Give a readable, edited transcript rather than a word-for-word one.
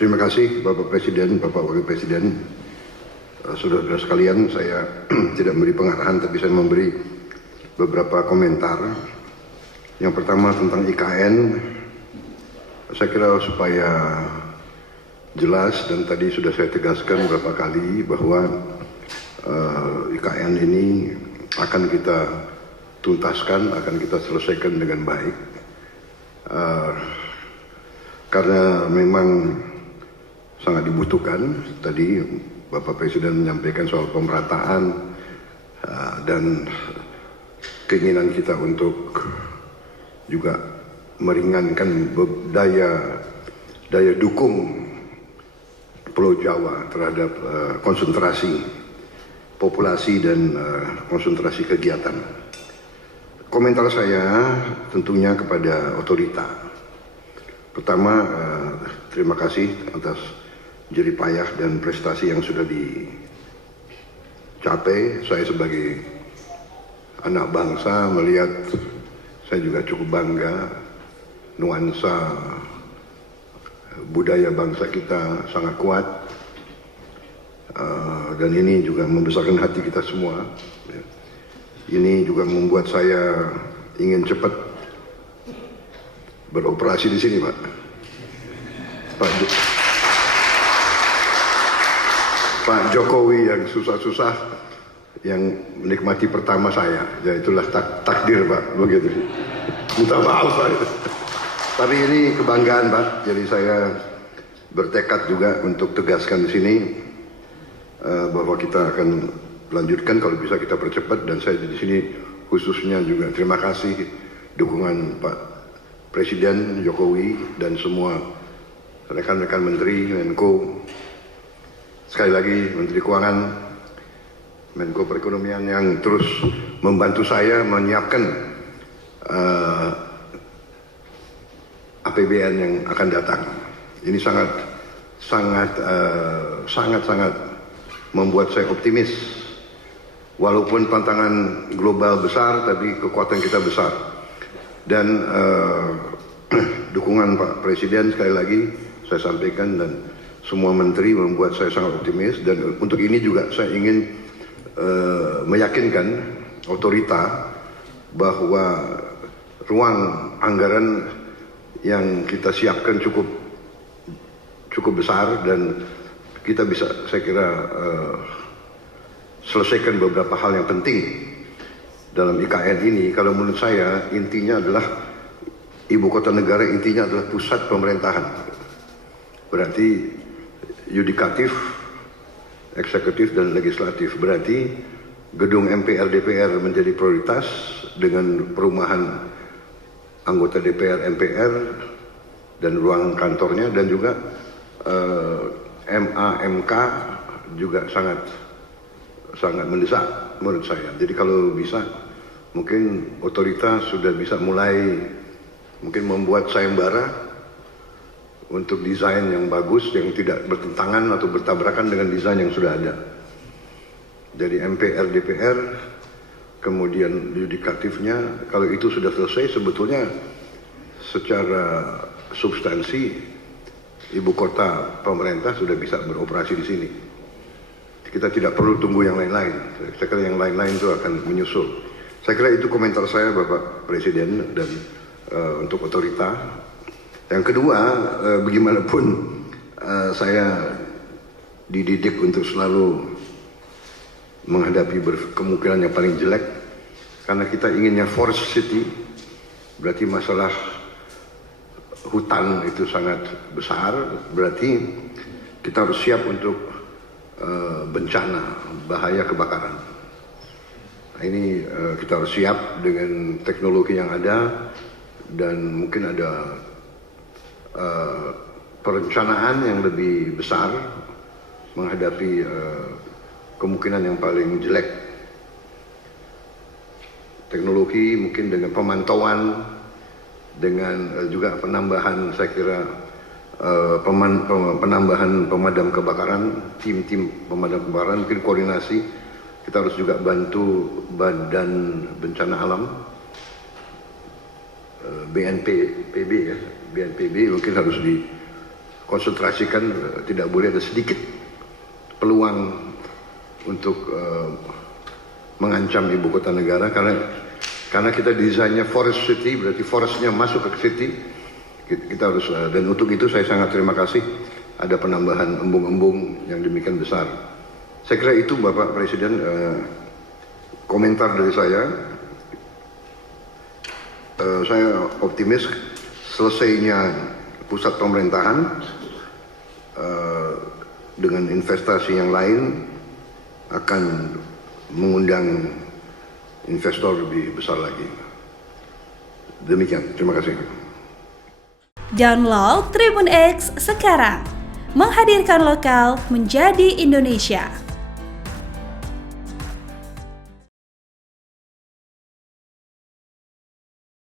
Terima kasih Bapak Presiden, Bapak Wakil Presiden, saudara-saudara sekalian. Saya tidak memberi pengarahan, tapi saya memberi beberapa komentar. Yang pertama tentang IKN, saya kira supaya jelas dan tadi sudah saya tegaskan beberapa kali bahwa IKN ini akan kita tuntaskan, akan kita selesaikan dengan baik. Karena memang sangat dibutuhkan. Tadi Bapak Presiden menyampaikan soal pemerataan dan keinginan kita untuk juga meringankan daya dukung Pulau Jawa terhadap konsentrasi populasi dan konsentrasi kegiatan. Komentar saya tentunya kepada otorita. Pertama, terima kasih atas jerih payah dan prestasi yang sudah dicapai. Saya sebagai anak bangsa melihat, saya juga cukup bangga nuansa budaya bangsa kita sangat kuat, dan ini juga membesarkan hati kita semua. Ini juga membuat saya ingin cepat beroperasi di sini, Pak. Pak Jokowi yang susah-susah, yang menikmati pertama saya, ya itulah takdir, Pak, begitu. Minta maaf, Pak. Tapi ini kebanggaan, Pak. Jadi saya bertekad juga untuk tegaskan di sini bahwa kita akan lanjutkan, kalau bisa kita percepat. Dan saya di sini khususnya juga terima kasih dukungan Pak Presiden Jokowi dan semua rekan-rekan Menteri, Menko. Sekali lagi Menteri Keuangan, Menko Perekonomian yang terus membantu saya menyiapkan APBN yang akan datang. Ini sangat membuat saya optimis. Walaupun tantangan global besar, tapi kekuatan kita besar. Dan dukungan Pak Presiden sekali lagi saya sampaikan, dan semua menteri membuat saya sangat optimis. Dan untuk ini juga saya ingin meyakinkan otorita bahwa ruang anggaran yang kita siapkan cukup besar, dan kita bisa, saya kira, selesaikan beberapa hal yang penting dalam IKN ini. Kalau menurut saya intinya adalah ibu kota negara, intinya adalah pusat pemerintahan. Berarti yudikatif, eksekutif, dan legislatif. Berarti gedung MPR DPR menjadi prioritas dengan perumahan anggota DPR MPR dan ruang kantornya, dan juga MA MK juga sangat mendesak menurut saya. Jadi kalau bisa, mungkin otoritas sudah bisa mulai mungkin membuat sayembara untuk desain yang bagus, yang tidak bertentangan atau bertabrakan dengan desain yang sudah ada. Jadi MPR DPR, kemudian yudikatifnya, kalau itu sudah selesai, sebetulnya secara substansi ibu kota pemerintah sudah bisa beroperasi di sini. Kita tidak perlu tunggu yang lain-lain. Saya kira yang lain-lain itu akan menyusul. Saya kira itu komentar saya, Bapak Presiden, dan untuk otorita. Yang kedua, bagaimanapun saya dididik untuk selalu menghadapi kemungkinan yang paling jelek, karena kita inginnya forest city. Berarti masalah hutan itu sangat besar, berarti kita harus siap untuk bencana, bahaya kebakaran. Nah, ini kita harus siap dengan teknologi yang ada, dan mungkin ada perencanaan yang lebih besar menghadapi kemungkinan yang paling jelek. Teknologi mungkin dengan pemantauan, dengan juga penambahan, saya kira penambahan pemadam kebakaran, tim-tim pemadam kebakaran, mungkin koordinasi. Kita harus juga bantu Badan Bencana Alam, BNPB ya, BNPB mungkin harus konsentrasikan, tidak boleh ada sedikit peluang untuk mengancam ibu kota negara, karena kita desainnya forest city, berarti forestnya masuk ke city. Kita harus, dan untuk itu saya sangat terima kasih ada penambahan embung-embung yang demikian besar. Saya kira itu Bapak Presiden komentar dari saya. Saya optimis selesainya pusat pemerintahan dengan investasi yang lain akan mengundang investor lebih besar lagi. Demikian, terima kasih. Download Tribun X sekarang, menghadirkan lokal menjadi Indonesia.